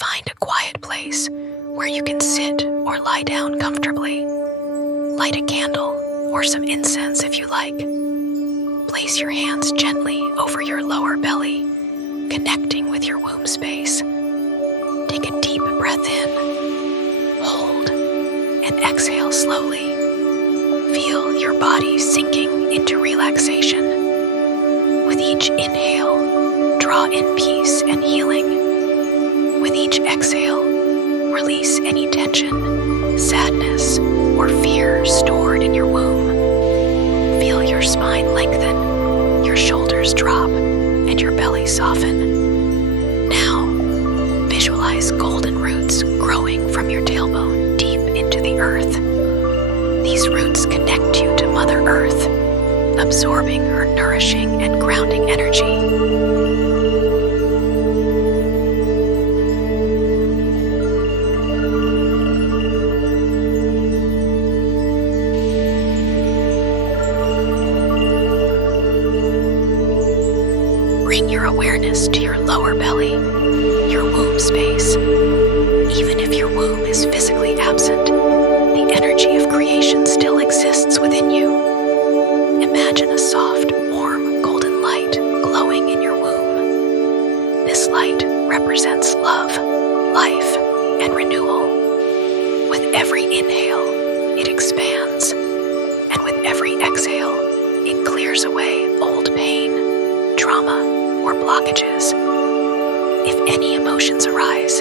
Find a quiet place where you can sit or lie down comfortably. Light a candle or some incense if you like. Place your hands gently over your lower belly, connecting with your womb space. Take a deep breath in, hold, and exhale slowly. Feel your body sinking into relaxation. With each inhale, draw in peace and healing. With each exhale, release any tension, sadness, or fear stored in your womb. Feel your spine lengthen, your shoulders drop, and your belly soften. Now, visualize golden roots growing from your tailbone deep into the earth. These roots connect you to Mother Earth, absorbing her nourishing and grounding energy. Bring your awareness to your lower belly, your womb space. Even if your womb is physically absent, the energy of creation still exists within you. Imagine a soft, warm, golden light glowing in your womb. This light represents love, life, and renewal. With every inhale, it expands, and with every exhale, it clears away old pain, trauma, or blockages. If any emotions arise,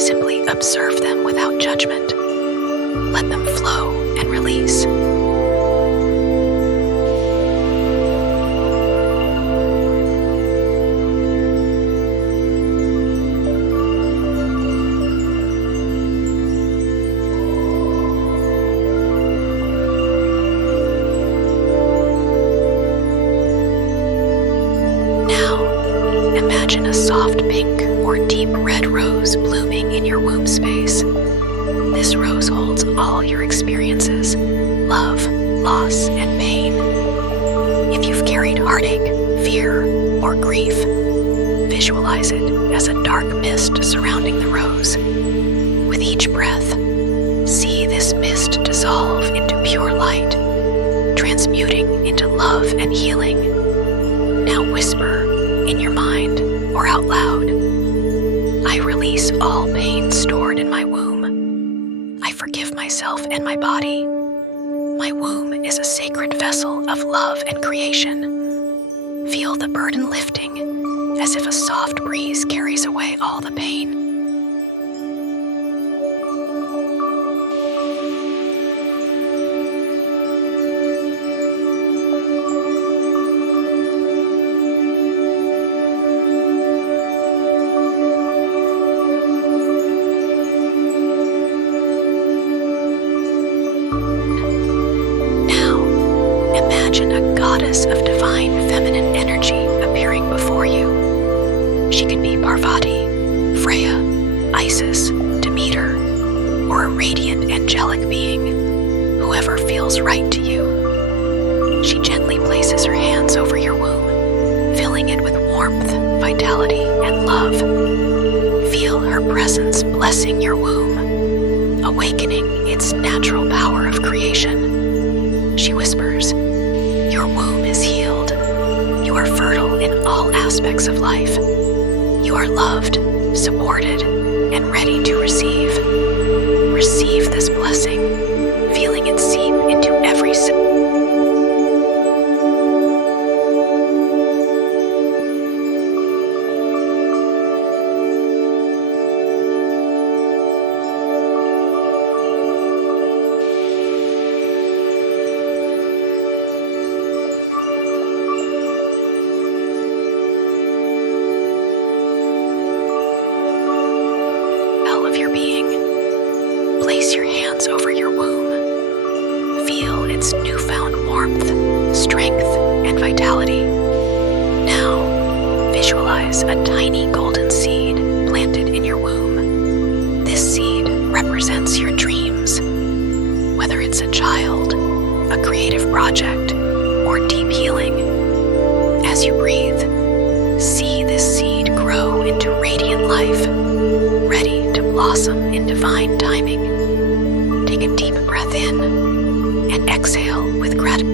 simply observe them without judgment. Let them flow and release. Imagine a soft pink or deep red rose blooming in your womb space. This rose holds all your experiences, love, loss, and pain. If you've carried heartache, fear, or grief, visualize it as a dark mist surrounding the rose. With each breath, see this mist dissolve into pure light, transmuting into love and healing. Now whisper in your mind or out loud, I release all pain stored in my womb. I forgive myself and my body. My womb is a sacred vessel of love and creation. Feel the burden lifting as if a soft breeze carries away all the pain. Imagine a goddess of divine feminine energy appearing before you. She could be Parvati, Freya, Isis, Demeter, or a radiant angelic being, whoever feels right to you. She gently places her hands over your womb, filling it with warmth, vitality, and love. Feel her presence blessing your womb, awakening its natural power of creation. She whispers, your womb is healed. You are fertile in all aspects of life. You are loved, supported, and ready to receive. Receive this blessing, feeling it seep into every cell. Of your being. Place your hands over your womb. Feel its newfound warmth, strength, and vitality. Now, visualize a tiny golden seed planted in your womb. This seed represents your dreams. Whether it's a child, a creative project, or deep healing. As you breathe, see this seed grow into radiant life, ready blossom in divine timing. Take a deep breath in and exhale with gratitude.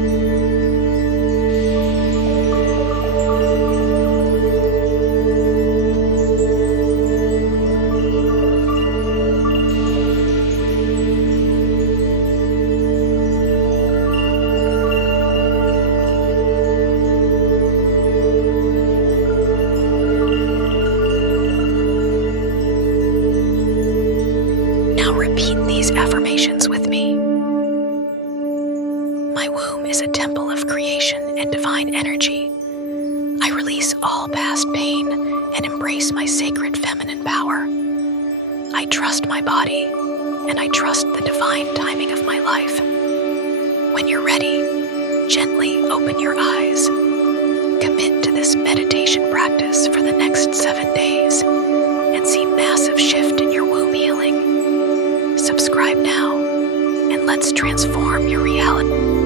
Repeat these affirmations with me. My womb is a temple of creation and divine energy. I release all past pain and embrace my sacred feminine power. I trust my body, and I trust the divine timing of my life. When you're ready, gently open your eyes. Commit to this meditation practice for the next 7 days and see massive shift in your womb healing. Subscribe now, and let's transform your reality.